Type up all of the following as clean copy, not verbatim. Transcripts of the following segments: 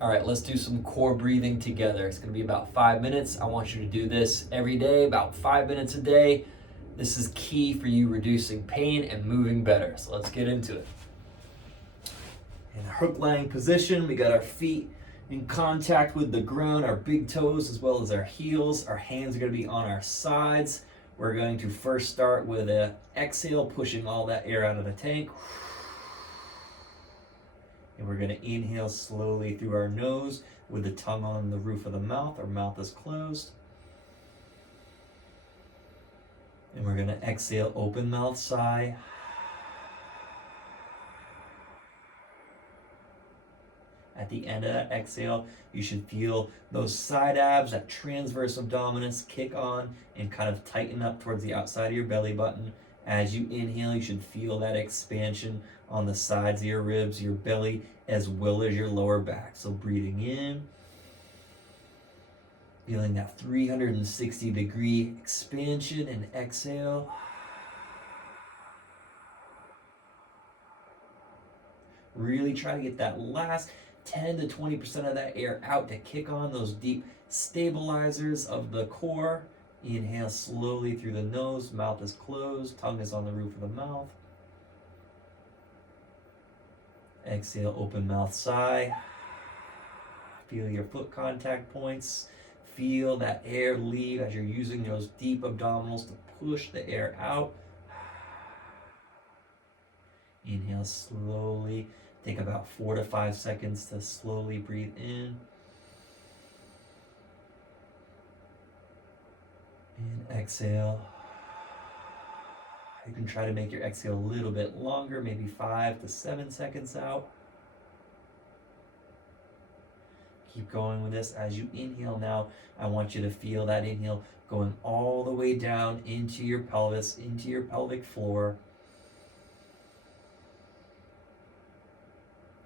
All right, let's do some core breathing together. It's going to be about 5 minutes. I want you to do this every day, about 5 minutes a day. This is key for you reducing pain and moving better. So let's get into it. In a hook lying position, we got our feet in contact with the ground, our big toes as well as our heels. Our hands are going to be on our sides. We're going to first start with an exhale, pushing all that air out of the tank. And we're going to inhale slowly through our nose with the tongue on the roof of the mouth. Our mouth is closed. And we're going to exhale, open mouth, sigh. At the end of that exhale, you should feel those side abs, that transverse abdominis kick on and kind of tighten up towards the outside of your belly button. As you inhale, you should feel that expansion on the sides of your ribs, your belly, as well as your lower back. So breathing in, feeling that 360-degree expansion, and exhale. Really try to get that last 10 to 20% of that air out to kick on those deep stabilizers of the core. Inhale slowly through the nose, mouth is closed, tongue is on the roof of the mouth. Exhale, open mouth, sigh. Feel your foot contact points. Feel that air leave as you're using those deep abdominals to push the air out. Inhale slowly. Take about 4 to 5 seconds to slowly breathe in. And exhale. You can try to make your exhale a little bit longer, maybe 5 to 7 seconds out. Keep going with this. As you inhale now, I want you to feel that inhale going all the way down into your pelvis, into your pelvic floor.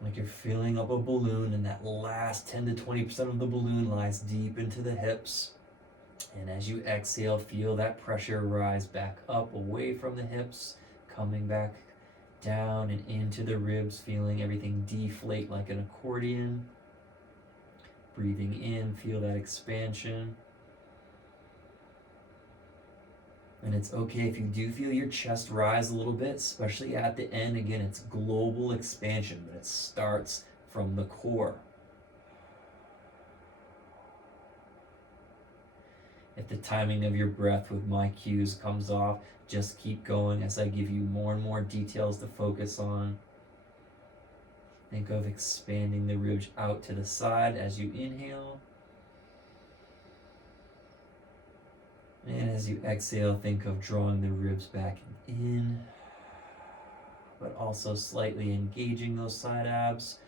Like you're filling up a balloon, and that last 10 to 20% of the balloon lies deep into the hips. And as you exhale, feel that pressure rise back up away from the hips, coming back down and into the ribs, feeling everything deflate like an accordion. Breathing in, feel that expansion. And it's okay if you do feel your chest rise a little bit, especially at the end. Again, it's global expansion, but it starts from the core. If the timing of your breath with my cues comes off, just keep going as I give you more and more details to focus on. Think of expanding the ribs out to the side as you inhale. And as you exhale, think of drawing the ribs back in, but also slightly engaging those side abs.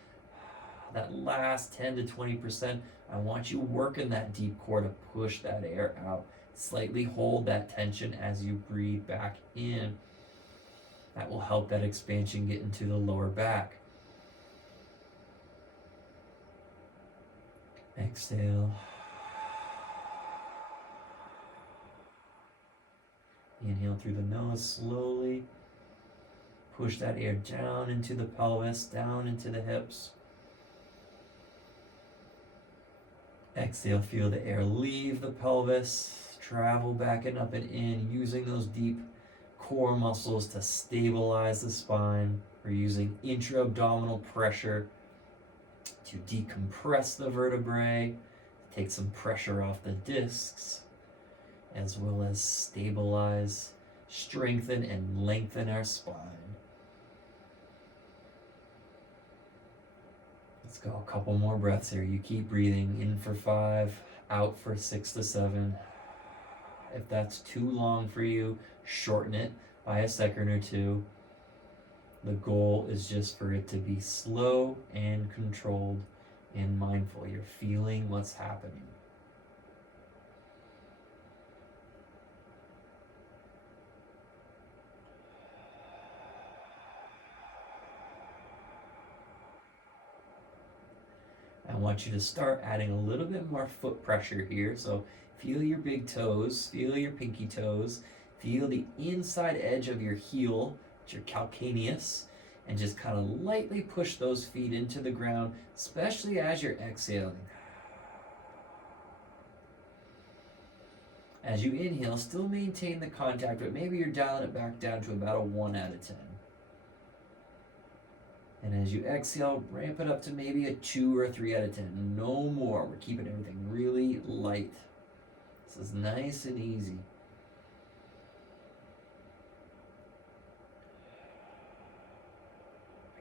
That last 10 to 20%, I want you working that deep core to push that air out. Slightly hold that tension as you breathe back in. That will help that expansion get into the lower back. Exhale. Inhale through the nose slowly. Push that air down into the pelvis, down into the hips. Exhale, feel the air leave the pelvis, travel back and up and in, using those deep core muscles to stabilize the spine. We're using intra-abdominal pressure to decompress the vertebrae, take some pressure off the discs, as well as stabilize, strengthen, and lengthen our spine. Let's go a couple more breaths here. You keep breathing in for 5, out for 6 to 7. If that's too long for you, shorten it by a second or two. The goal is just for it to be slow and controlled and mindful. You're feeling what's happening. I want you to start adding a little bit more foot pressure here. So feel your big toes, feel your pinky toes, feel the inside edge of your heel, your calcaneus, and just kind of lightly push those feet into the ground, especially as you're exhaling. As you inhale, still maintain the contact, but maybe you're dialing it back down to about a 1 out of 10. And as you exhale, ramp it up to maybe a 2 or a 3 out of 10. No more. We're keeping everything really light. This is nice and easy.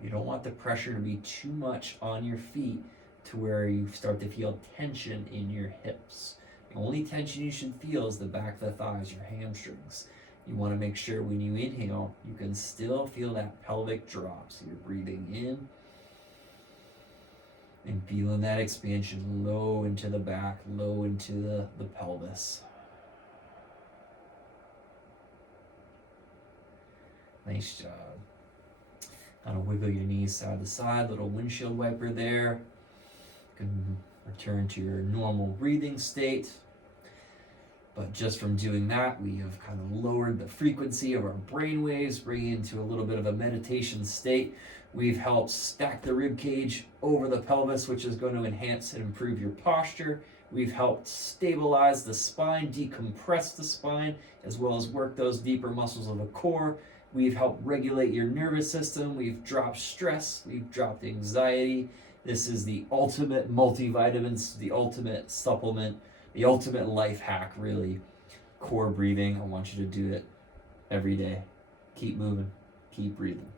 You don't want the pressure to be too much on your feet to where you start to feel tension in your hips. The only tension you should feel is the back of the thighs, your hamstrings. You want to make sure when you inhale, you can still feel that pelvic drop. So you're breathing in and feeling that expansion low into the back, low into the pelvis. Nice job. Kind of wiggle your knees side to side, little windshield wiper there. You can return to your normal breathing state. But just from doing that, we have kind of lowered the frequency of our brain waves, bringing into a little bit of a meditation state. We've helped stack the rib cage over the pelvis, which is going to enhance and improve your posture. We've helped stabilize the spine, decompress the spine, as well as work those deeper muscles of the core. We've helped regulate your nervous system. We've dropped stress. We've dropped anxiety. This is the ultimate multivitamins, the ultimate supplement, the ultimate life hack, really. Core breathing. I want you to do it every day. Keep moving. Keep breathing.